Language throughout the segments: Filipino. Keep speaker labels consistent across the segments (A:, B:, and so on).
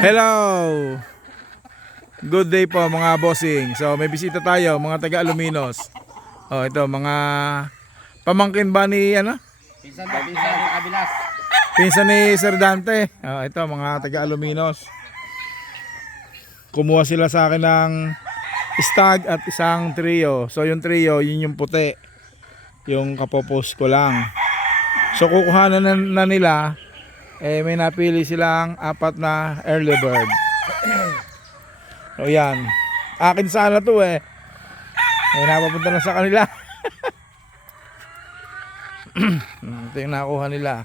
A: Hello! Good day po mga bossing. So may bisita tayo, mga taga Aluminos. Oh, ito mga pamangkin ba ni ano?
B: Pinsan ba? Pinsan sa kabilas.
A: Pinsan ni Sir Dante. Oh, ito mga taga Aluminos. Kumuha sila sa akin ng stag at isang trio. So yung trio, yun yung puti. Yung kapopos ko lang. So kukuhanan na, na nila eh may napili silang apat na early bird. So yan. Akin sana to eh. Eh napapunta na sa kanila. Ito yung nakuha nila.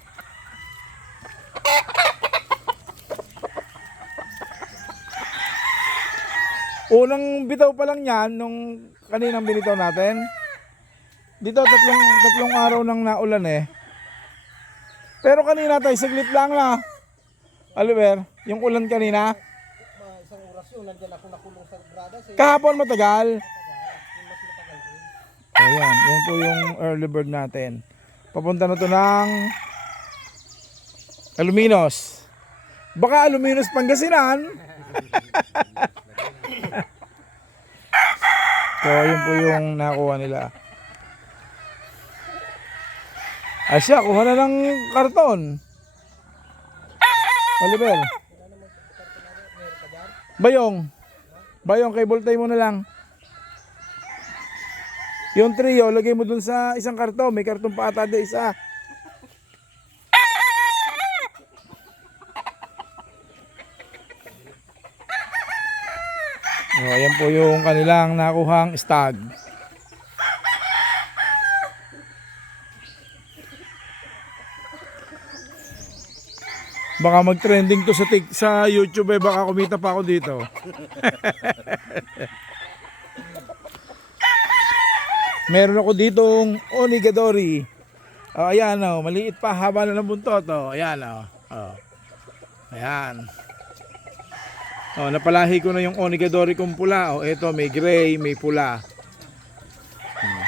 A: Unang bitaw pa lang yan nung kaninang binitaw natin. Dito tatlong tatlong araw nang naulan eh. Pero kanina tayo saglit lang na. Oliver, yung ulan kanina.
B: Isang oras yun, nandiyan ako nakulong sa brada.
A: Kahapon matagal. Ayan, yan po yung early bird natin. Papunta na to ng Aluminos. Baka Aluminos Pangasinan. so, yun po yung nakuha nila. Asya, kuha na ng karton. Oliver. Bayong. Bayong, cable tie mo na lang. Yung trio, lagay mo dun sa isang karton. May karton pa ata doon isa. Oh, ayan po yung kanilang nakuhang stag. Baka mag-trending to sa tik sa YouTube eh baka kumita pa ako dito. Meron ako ditong Onigadori. Oh, ayan oh, maliit pa haba na ng buntot oh. Ayan oh. oh. Ayan. Oh, napalahi ko na yung Onigadori kong pula. Oh, ito may gray, may pula. Hmm.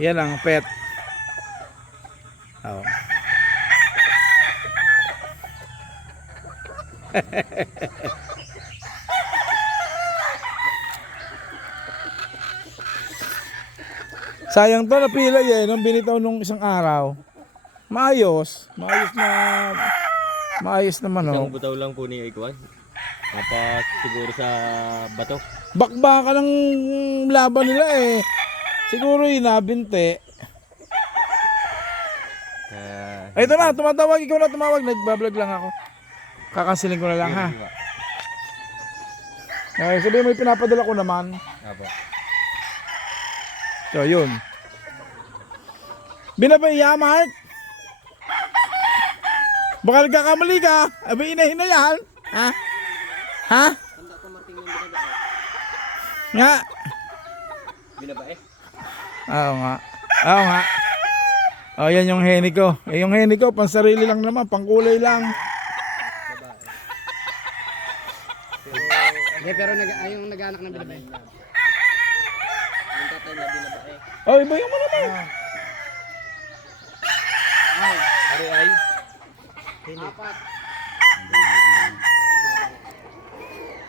A: Yan ang pet. Oh. Sayang to napilay eh nung binitaw nung isang araw. Maayos, maayos na maayos naman oh.
C: Isang butaw lang po ni Ikuan. Dapat siguro sa bato.
A: Bakbaka ng laban nila eh. Siguro inabinte.
C: Uh,
A: Ay, ito na, tumatawag. Ikaw na tumawag. Nagbablog lang ako. Kakansilin ko na lang ha. Ay, sabihin mo yung pinapadala ko naman.
C: Apo.
A: So, yun. Binabaya, Mark. Baka nagkakamali ka. Abi, inahin na yan. Ha? Ha? Nga.
C: Binabae?
A: Oo nga. Oo nga. Oh, yan yung heni ko. Eh, yung heni ko, pang sarili lang naman, pang kulay lang.
B: Hindi, pero nag ayong nag-anak ng binabay.
C: Yung tatay na binabae.
A: Oh, iba yung mo naman.
C: Pare ay?
B: Apat.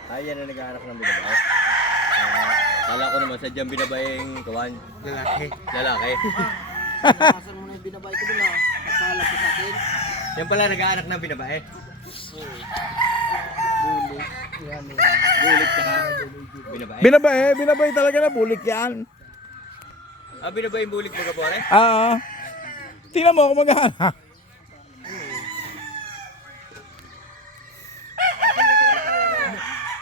C: Ay, yan na nag-aanak ng binabae. Ah, kala ko naman sadyang binabaeng kawan.
B: Lalaki.
C: Lalaki.
B: Nakasan mo na yung binabay ko dun ah. Nagpaalam ko sa akin.
C: yan pala nag-aanak ng binabae.
B: Buli. Yan eh.
C: Bulik tsaka binabae.
A: Binabay, binabay talaga na bulik yan.
C: ah, binabaeng bulik mo ka pare?
A: Oo. Tingnan mo kung maghahanap.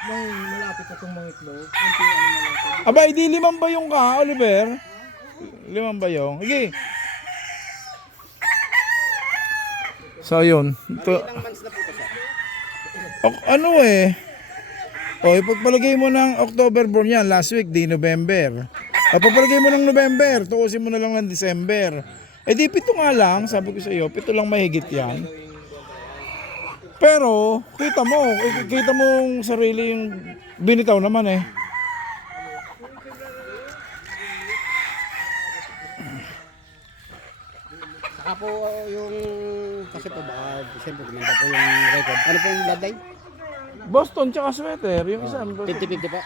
B: May malapit na itong mga itlog. Kunti ano na lang ito.
A: Aba, hindi limang bayong ka, Oliver. Limang bayong. Sige. So, yun. Ito,
B: Ilang months na po ito sir?
A: Ano eh. O, ipagpalagay mo ng October born yan. Last week, di November. O, pagpalagay mo ng November. Tukusin mo na lang ng December. Eh di, pito nga lang. Sabi ko sa iyo, pito lang mahigit yan. Pero, kita mo. Kita mo yung sarili yung binitaw naman eh.
B: Saka po yung kasi po baka siyempre kumanda po yung record. Ano po yung bloodline?
A: Boston tsaka sweater, yung isa.
B: 50-50 po.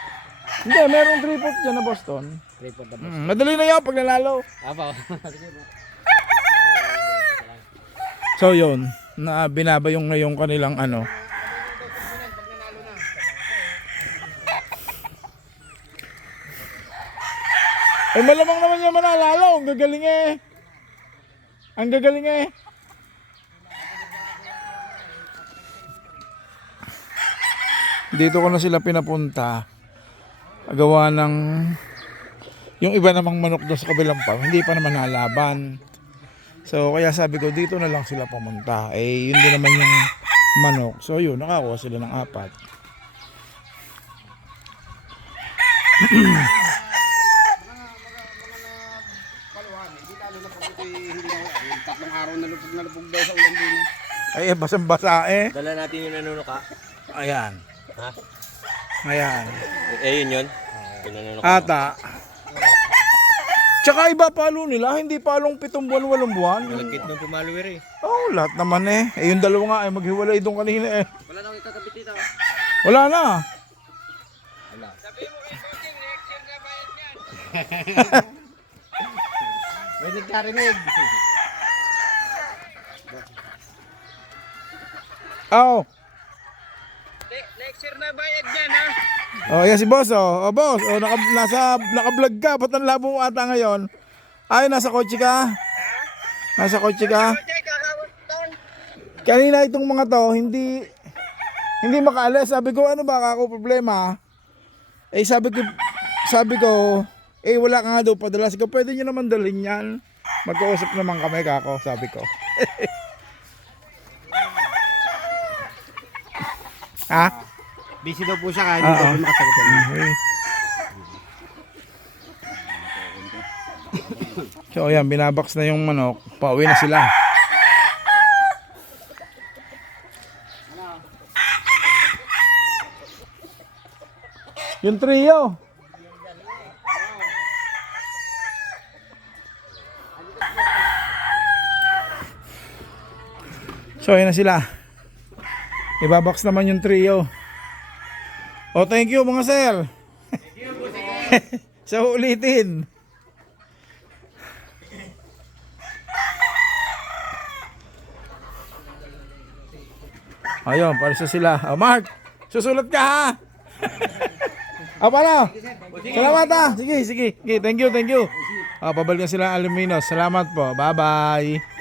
A: Hindi, merong 3 foot dyan na Boston.
B: Report na po.
A: Mm, madali na yun pag nanalo.
B: Apo.
A: So yun, na binaba yung ngayong kanilang ano. Eh malamang naman yung manalalo, ang gagaling eh. Ang gagaling eh. Dito ko na sila pinapunta. Gawa ng yung iba namang manok doon sa kabilang pa, hindi pa naman nalaban. So kaya sabi ko dito na lang sila pumunta. Eh yun din naman yung manok. So yun, nakakuha sila ng apat.
B: Tatlong araw na lupog na lupog daw sa ulan din.
A: Ay eh, basang-basa eh.
C: Dala natin yung nanunuka.
A: Ayan.
C: Ha?
A: Ayan.
C: Eh, yun yun.
A: Ata. Tsaka iba palo nila, hindi palong pitong buwan, walong buwan.
C: Malagkit ng pumalwer eh.
A: Oh, lahat naman eh. Eh yung dalawa nga eh, maghiwalay doon kanina eh.
B: Wala nang ikakabit dito.
A: Wala na.
C: Wala.
B: May nagkarinig.
A: Oh.
B: Next year na bayad yan ha.
A: Oh, yan si boss oh. Oh, boss. Oh, naka, nasa naka-vlog ka. Ba't ang labo mo ata ngayon? Ay, nasa kotse ka? Nasa kotse ka? Kanina itong mga to, hindi hindi makaalis. Sabi ko, ano ba ako problema? Eh, sabi ko, sabi ko, eh, wala ka nga daw padala. Ko, pwede nyo naman dalhin yan. Magkausap naman kami, kako, sabi ko. ha?
B: Busy daw po siya kaya hindi
A: Oo.
B: po makasagutin.
A: Okay. So ayan, binabox na yung manok. Pauwi na sila. Yung trio. So ayan na sila. Ibabox naman yung trio. Oh, thank you mga sir. Sa ulitin. Ayun, pares na sila. Oh, Mark, susulat ka ha. Ah, paano? Salamat ha. Sige, sige. sige. Thank you, thank you. Ah, pabalik na sila ang Alumino. Salamat po. Bye-bye.